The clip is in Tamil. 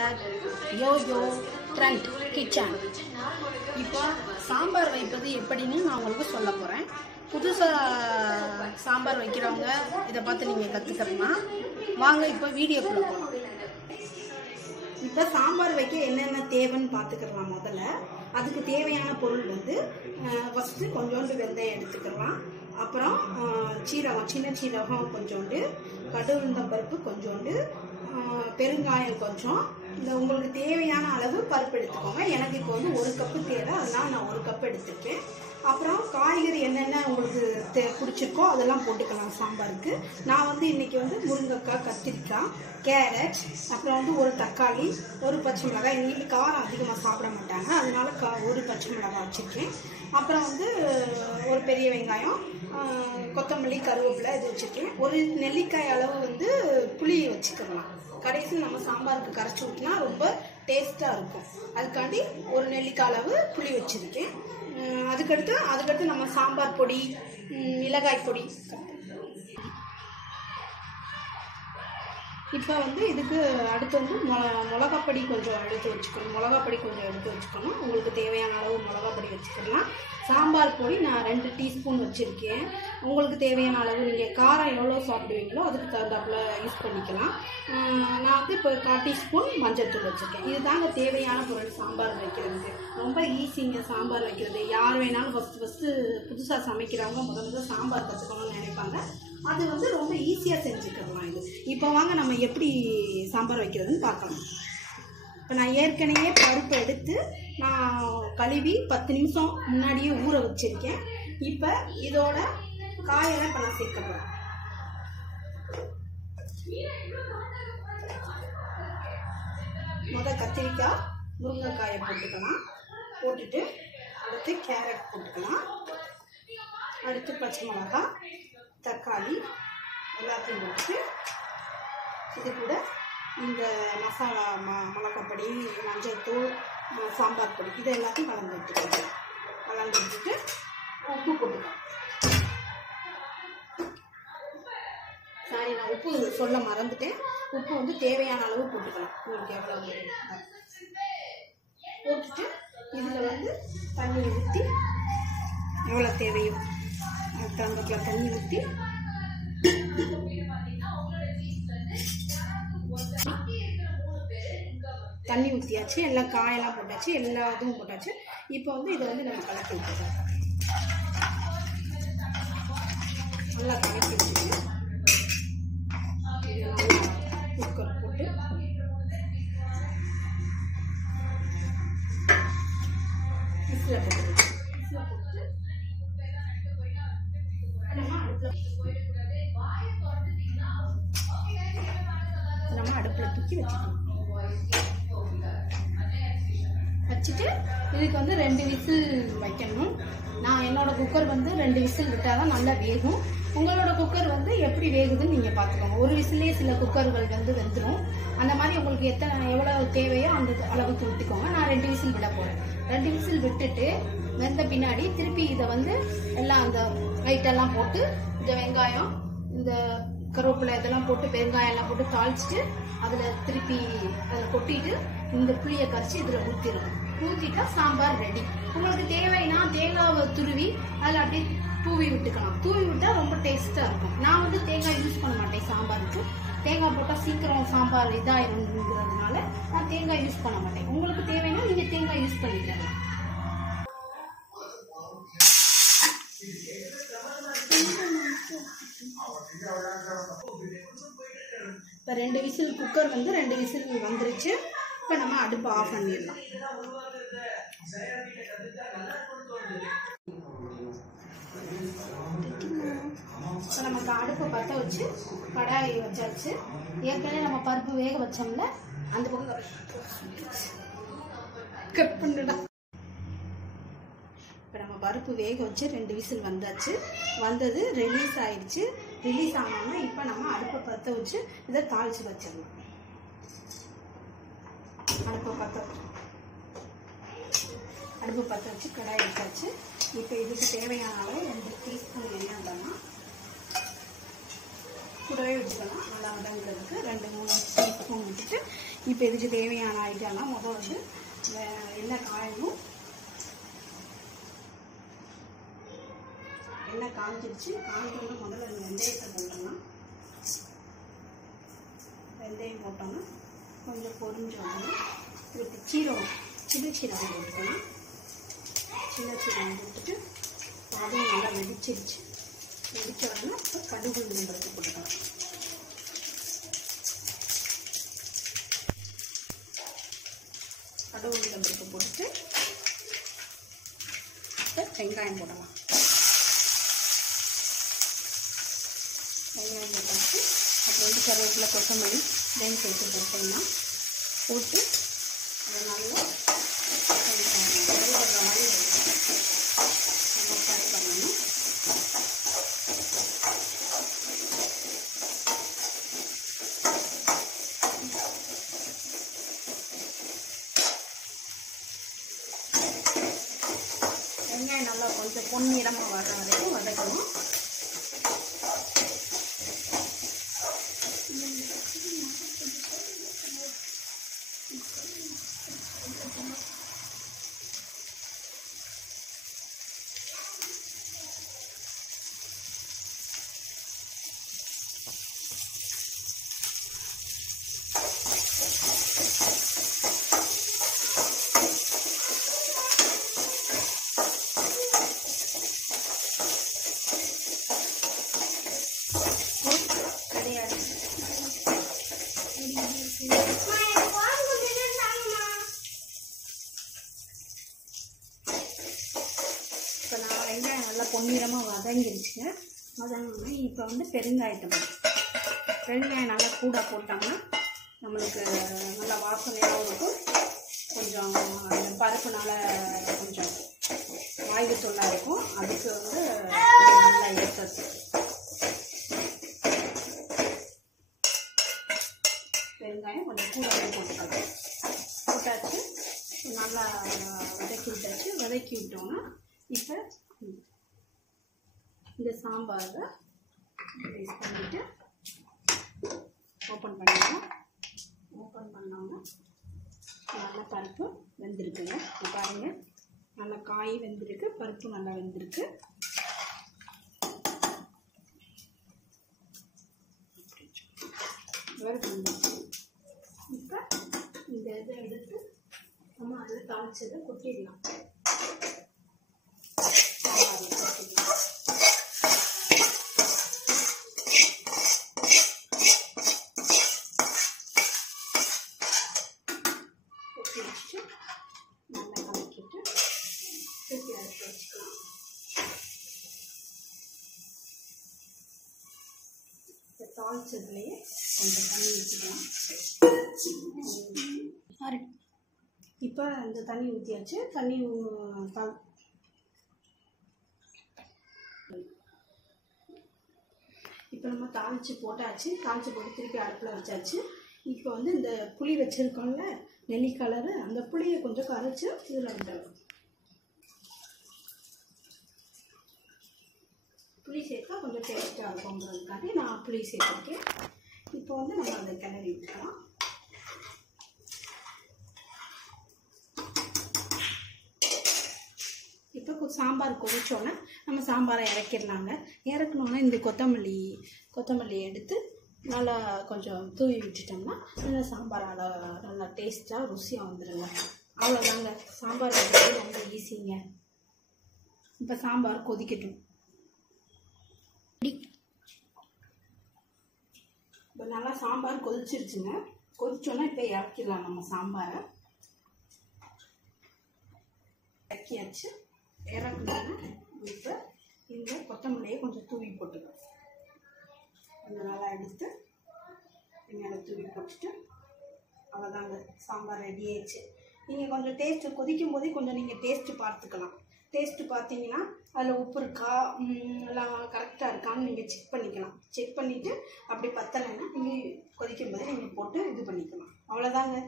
Back YoYo trend kitchen. இப்போ சாம்பார் வைப்பது எப்படின்னு நான் உங்களுக்கு சொல்ல போகிறேன். புதுசாக சாம்பார் வைக்கிறவங்க இதை பார்த்து நீங்கள் கற்றுக்கிறனா வாங்க இப்போ வீடியோக்குள்ளே போகலாம். இப்போ சாம்பார் வைக்க என்னென்ன தேவைன்னு பார்த்துக்கலாம். முதல்ல அதுக்கு தேவையான பொருள் வந்து ஃபஸ்ட்டு கொஞ்சோண்டு வெந்தயம் எடுத்துக்கலாம். அப்புறம் சீரகம், சின்ன சீரகம் கொஞ்சோண்டு, கடுகுளுந்தம்பருப்பு கொஞ்சோண்டு, பெருங்காயம் கொஞ்சம். இந்த உங்களுக்கு தேவையான அளவு பருப்பு எடுத்துக்கோங்க. எனக்கு இப்போ வந்து 1 கப்பு தேவை, அதனால் நான் 1 கப்பு எடுத்துருக்கேன். அப்புறம் காய்கறி என்னென்ன உங்களுக்கு பிடிச்சிருக்கோ அதெல்லாம் போட்டுக்கலாம் சாம்பாருக்கு. நான் வந்து இன்றைக்கி வந்து முருங்கைக்காய், கத்திரிக்காய், கேரட், அப்புறம் வந்து 1 தக்காளி, 1 பச்சை மிளகாய். எங்கள் வீட்டில் காரம் அதிகமாக சாப்பிட மாட்டாங்க, அதனால 1 பச்சை மிளகாய் வச்சுருக்கேன். அப்புறம் வந்து 1 பெரிய வெங்காயம், கொத்தமல்லி, கருவேப்பிலை இது வச்சுருக்கேன். 1 நெல்லிக்காய் அளவு வந்து புளி வச்சுக்கலாம். கடைசியில் நம்ம சாம்பாருக்கு கரைச்சி ஊற்றினா ரொம்ப டேஸ்ட்டாக இருக்கும். அதுக்காண்டி 1 நெல்லிக்காய் அளவு புளி வச்சுருக்கேன். அதுக்கடுத்து நம்ம சாம்பார் பொடி, மிளகாய் பொடி. இப்போ வந்து இதுக்கு அடுத்து வந்து மிளகாப்பொடி கொஞ்சம் எடுத்து வச்சுக்கணும். உங்களுக்கு தேவையான அளவு மிளகாப்பொடி வச்சுக்கலாம். சாம்பார் பொடி நான் 2 டீஸ்பூன் வச்சுருக்கேன். உங்களுக்கு தேவையான அளவு நீங்கள் காரம் எவ்வளோ சாப்பிடுவீங்களோ அதுக்கு தகுந்தாப்புல யூஸ் பண்ணிக்கலாம். நான் வந்து இப்போ 1/4 டீஸ்பூன் மஞ்சள் தூள் வச்சுருக்கேன். இது தாங்க தேவையான பொருள் சாம்பார் வைக்கிறதுக்கு. ரொம்ப ஈஸிங்க சாம்பார் வைக்கிறது. யார் வேணாலும் ஃபஸ்ட்டு புதுசாக சமைக்கிறவங்க முதல்ல சாம்பார் கற்றுக்கணும்னு நினைப்பாங்க. அது வந்து ரொம்ப ஈஸியாக செஞ்சுக்கலாம். இது இப்போ வாங்க நம்ம எப்படி சாம்பார் வைக்கிறதுன்னு பார்க்கலாம். இப்போ நான் ஏற்கனவே பருப்பு எடுத்து நான் கழுவி 10 நிமிஷம் முன்னாடியே ஊற வச்சுருக்கேன். இப்போ இதோட காயெல்லாம் இப்போ நான் சேர்க்க போகிறேன். கத்திரிக்காய், முருங்கைக்காயை போட்டுக்கலாம். போட்டுட்டு அடுத்து கேரட் போட்டுக்கலாம். அடுத்து பச்சை மிளகாய், தக்காளி எல்லாத்தையும் போட்டு இது கூட இந்த மசாலா மிளகாப்பொடி, மஞ்சள் தூள், சாம்பார் பொடி இது எல்லாத்தையும் கலந்து விட்டுட்டு உப்பு போட்டுக்கலாம். சாரி, நான் உப்பு சொல்ல மறந்துட்டேன். உப்பு வந்து தேவையான அளவு போட்டுக்கலாம். உங்களுக்கு எவ்வளோ போட்டுட்டு இதில் வந்து தண்ணி ஊற்றி எவ்வளோ தேவையோ தங்கத்தில் தண்ணி ஊற்றி ஊற்றியாச்சு. எல்லாம் காயெல்லாம் போட்டாச்சு, எல்லா இதுவும் போட்டாச்சு. இப்போ வந்து இதை வந்து நம்ம கலக்கி விட்டுக்கலாம். நல்லா கலக்கி விட்டுட்டு குக்கர் போட்டு விசில் போட்டு நம்ம அடுப்பில் தூக்கி வச்சுட்டு இதுக்கு வந்து 2 விசில் வைக்கணும். நான் என்னோட குக்கர் வந்து 2 விசில் விட்டால் தான் நல்லா வேகும். உங்களோட குக்கர் வந்து எப்படி வேகுதுன்னு நீங்கள் பார்த்துக்கோங்க. 1 விசிலே சில குக்கர்கள் வந்து வெந்துடும். அந்த மாதிரி உங்களுக்கு எவ்வளோ தேவையோ அந்த அளவுக்கு விட்டுக்கோங்க. நான் 2 விசில் விட போகிறேன். 2 விசில் விட்டுட்டு வெந்த பின்னாடி திருப்பி இதை வந்து எல்லாம் அந்த லைட்டெல்லாம் போட்டு இந்த வெங்காயம், இந்த கருவேப்பிலை இதெல்லாம் போட்டு பெருங்காயம் எல்லாம் போட்டு தாளிச்சிட்டு அதில் திருப்பி அதில் கொட்டிட்டு இந்த புளியை கரைச்சி இதில் ஊற்றிட்டா சாம்பார் ரெடி. உங்களுக்கு தேவைன்னா தேங்காவை துருவி அதில் அப்படியே தூவி விட்டுக்கலாம். தூவி விட்டால் ரொம்ப டேஸ்ட்டாக இருக்கும். நான் வந்து தேங்காய் யூஸ் பண்ண மாட்டேன் சாம்பாருக்கு. தேங்காய் போட்டால் சீக்கிரம் சாம்பார் இதாகிருங்கிறதுனால நான் தேங்காய் யூஸ் பண்ண மாட்டேன். உங்களுக்கு தேவைன்னா நீங்கள் தேங்காய் யூஸ் பண்ணிக்கலாம். இப்போ 2 விசில் குக்கர் வந்து 2 விசில் வந்துருச்சு. இப்போ நம்ம அடுப்பை ஆஃப் பண்ணிடலாம். இப்போ நமக்கு அடுப்பை பற்ற வச்சு கடாயை வச்சாச்சு. ஏற்கனவே நம்ம பருப்பு வேக வச்சோம்ல, அந்த பக்கம் கட் பண்ணிடா. இப்போ நம்ம பருப்பு வேக வச்சு 2 விசில் வந்தது ரிலீஸ் ஆயிடுச்சு. ரிலீஸ் ஆனோம்னா இப்போ நம்ம அடுப்பை பற்ற வச்சு இதை தாளித்து வச்சிடலாம். அடுப்பை பற்ற வச்சு கடாய் வச்சாச்சு. இப்போ இதுக்கு தேவையான அளவு 2 டீஸ்பூன் எண்ணெய் விடலாம். கூடவே விட்டுக்கலாம். நல்லா வதங்குறதுக்கு 2-3 டீஸ்பூன் விட்டுட்டு இப்போ இதுக்கு தேவையான ஐட்டம்லாம் முதல் வந்து எண்ணெய் காயணும். எண்ணெய் காஞ்சிடுச்சு. காஞ்சோன்னா முதல்ல அந்த வெந்தயத்தை போட்டோம்னா வெந்தயம் போட்டோம்னா கொஞ்சம் பொரிஞ்சோன்னா இதுக்கு சீரகம் சின்ன சீரகம் போட்டுக்கலாம். சின்ன சீரகம் போட்டுட்டு அதுவும் நல்லா வெடிச்சிருச்சு. வெடிச்ச உடனே இப்போ கடுகு உளுந்தம்பருப்பு போட்டுக்கலாம். கடுகு உளுந்தம்பருப்பு போட்டுட்டு இப்போ வெங்காயம் போடலாம். வெங்காயம் போட்டு அப்புறம் வந்து கருவேப்பிலை கொத்தமல்லி இதையும் சேர்த்து போட்டோம்னா போட்டு அதை நல்லா வறுபடுற மாதிரி நம்ம ஃப்ரை பண்ணணும். வெங்காயம் நல்லா கொஞ்சம் பொன்னிறமாக வர்ற வரைக்கும் வதக்கணும். இப்போ நான் வெங்காயம் நல்லா பொன்னிறமாக வதங்கிடுச்சுங்க. வதங்கினா இப்போ வந்து பெருங்காயத்தை போட்டு பெருங்காயம் நல்லா கூட போட்டோம்னா நம்மளுக்கு நல்லா வாசனையாகவும் இருக்கும். கொஞ்சம் அந்த பருப்புனால கொஞ்சம் வாய்வு தொல்லாக இருக்கும். அதுக்கு வந்து நல்லா ஏற்றது. பெருங்காயம் கொஞ்சம் கூட போட்டுக்கலாம். போட்டாச்சு நல்லா வதக்கி விட்டாச்சு. வதக்கி விட்டோம்னா இப்போ இந்த சாம்பாரை ரைஸ் பண்ணிவிட்டு ஓப்பன் பண்ணிடலாம். ஓப்பன் பண்ணோம்னா நல்லா பருப்பு வெந்திருக்குங்க. இப்போ பாருங்கள், நல்லா காய் வெந்திருக்கு, பருப்பு நல்லா வெந்திருக்கு. இப்போ இந்த இதை எடுத்து நம்ம அதில் தாளிச்சதை கொட்டிடலாம். கொட்டி வச்சுட்டு நல்லா கலக்கிட்டு திருப்பி அரைச்சி வச்சுக்கலாம். தாளிச்சதுலேயே கொஞ்சம் தண்ணி ஊற்றிக்கலாம். இப்போ இந்த தண்ணி ஊற்றியாச்சு. தண்ணி இப்போ நம்ம தாளித்து போட்டாச்சு. தாளித்து போட்டு திருப்பி அடுப்பில் வச்சாச்சு. இப்போ வந்து இந்த புளி வச்சுருக்கோம்ல, நெல்லி கலரு, அந்த புளியை கொஞ்சம் கரைச்சி இதில் விட்டுறோம். புளி சேர்த்தா கொஞ்சம் டேஸ்ட்டாக இருக்குங்கிறதுக்காண்டி நான் புளி சேர்த்துருக்கேன். இப்போ வந்து நம்ம அதை கிளறி விட்டுக்கலாம். இப்போ சாம்பார் கொதிச்சோன்னே நம்ம சாம்பாரை இறக்கிடலாங்க. இறக்கணுன்னா இந்த கொத்தமல்லி எடுத்து நல்லா கொஞ்சம் தூவி விட்டுட்டோம்னா நல்லா சாம்பார் நல்லா டேஸ்ட்டாக ருசியாக வந்துடுங்க. அவ்வளோதாங்க. சாம்பார் வைக்கிறது ரொம்ப ஈஸிங்க. இப்போ சாம்பார் கொதிக்கட்டும். இப்போ நல்லா சாம்பார் கொதிச்சிருச்சுங்க. கொதிச்சோன்னா இப்போ இறக்கிடலாம் நம்ம சாம்பாரை. இறக்கியாச்சு. இறக்கணுன்னா இப்போ இந்த கொத்தமல்லியை கொஞ்சம் தூவி போட்டுக்கலாம். கொஞ்சம் நல்லா எடுத்து மேலே தூவி போட்டுட்டு அவ்வளோதாங்க, சாம்பார் ரெடி ஆயிடுச்சு. நீங்கள் கொஞ்சம் டேஸ்ட்டு கொதிக்கும் போதே கொஞ்சம் நீங்கள் டேஸ்ட்டு பார்த்துக்கலாம். டேஸ்ட்டு பார்த்தீங்கன்னா அதில் உப்பு இருக்கா எல்லாம் கரெக்டாக இருக்கான்னு நீங்கள் செக் பண்ணிக்கலாம். செக் பண்ணிவிட்டு அப்படி பத்தலைன்னா நீங்கள் கொதிக்கும் போதே நீங்கள் போட்டு இது பண்ணிக்கலாம். அவ்வளோதாங்க.